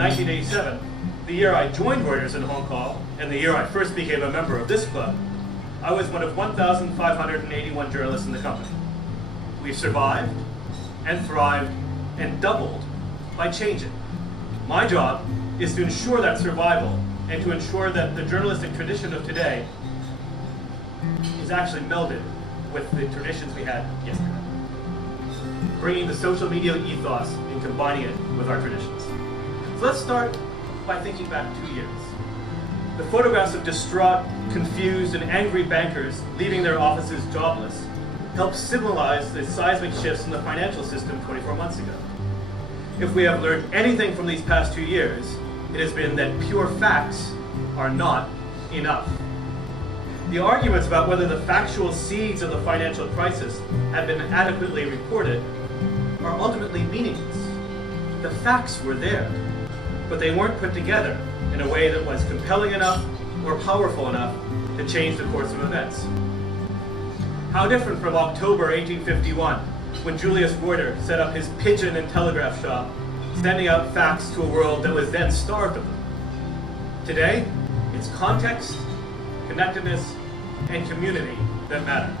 1987, the year I joined Reuters in Hong Kong, and the year I first became a member of this club, I was one of 1,581 journalists in the company. We've survived and thrived and doubled by changing. My job is to ensure that survival and to ensure that the journalistic tradition of today is actually melded with the traditions we had yesterday, bringing the social media ethos and combining it with our traditions. So let's start by thinking back 2 years. The photographs of distraught, confused, and angry bankers leaving their offices jobless helped symbolize the seismic shifts in the financial system 24 months ago. If we have learned anything from these past 2 years, it has been that pure facts are not enough. The arguments about whether the factual seeds of the financial crisis have been adequately reported are ultimately meaningless. The facts were there, but they weren't put together in a way that was compelling enough or powerful enough to change the course of events. How different from October 1851, when Julius Reuters set up his pigeon and telegraph shop, sending out facts to a world that was then starved of them. Today, it's context, connectedness, and community that matter.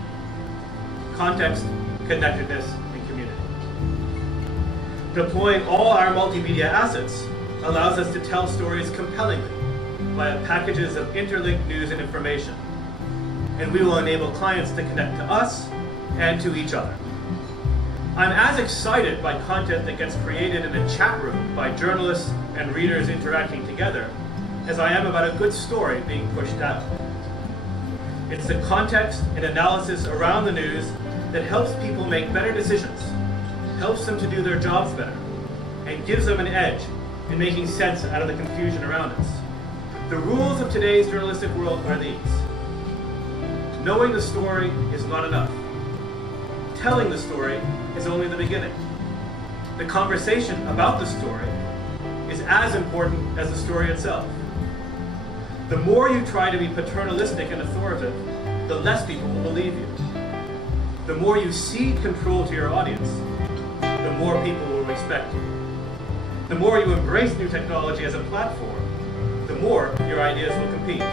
Context, connectedness, and community. Deploying all our multimedia assets allows us to tell stories compellingly via packages of interlinked news and information. And we will enable clients to connect to us and to each other. I'm as excited by content that gets created in a chat room by journalists and readers interacting together as I am about a good story being pushed out. It's the context and analysis around the news that helps people make better decisions, helps them to do their jobs better, and gives them an edge in making sense out of the confusion around us. The rules of today's journalistic world are these. Knowing the story is not enough. Telling the story is only the beginning. The conversation about the story is as important as the story itself. The more you try to be paternalistic and authoritative, the less people will believe you. The more you cede control to your audience, the more people will respect you. The more you embrace new technology as a platform, the more your ideas will compete.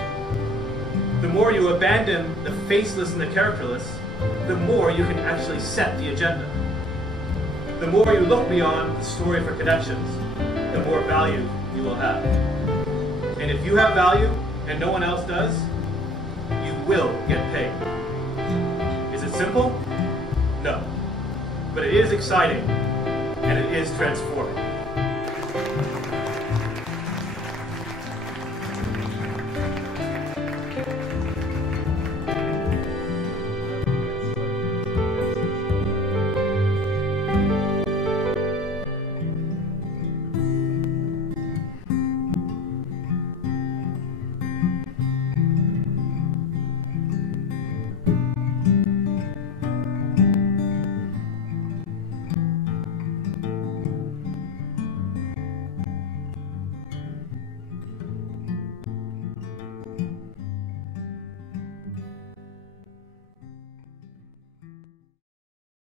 The more you abandon the faceless and the characterless, the more you can actually set the agenda. The more you look beyond the story for connections, the more value you will have. And if you have value and no one else does, you will get paid. Is it simple? No. But it is exciting, and it is transforming.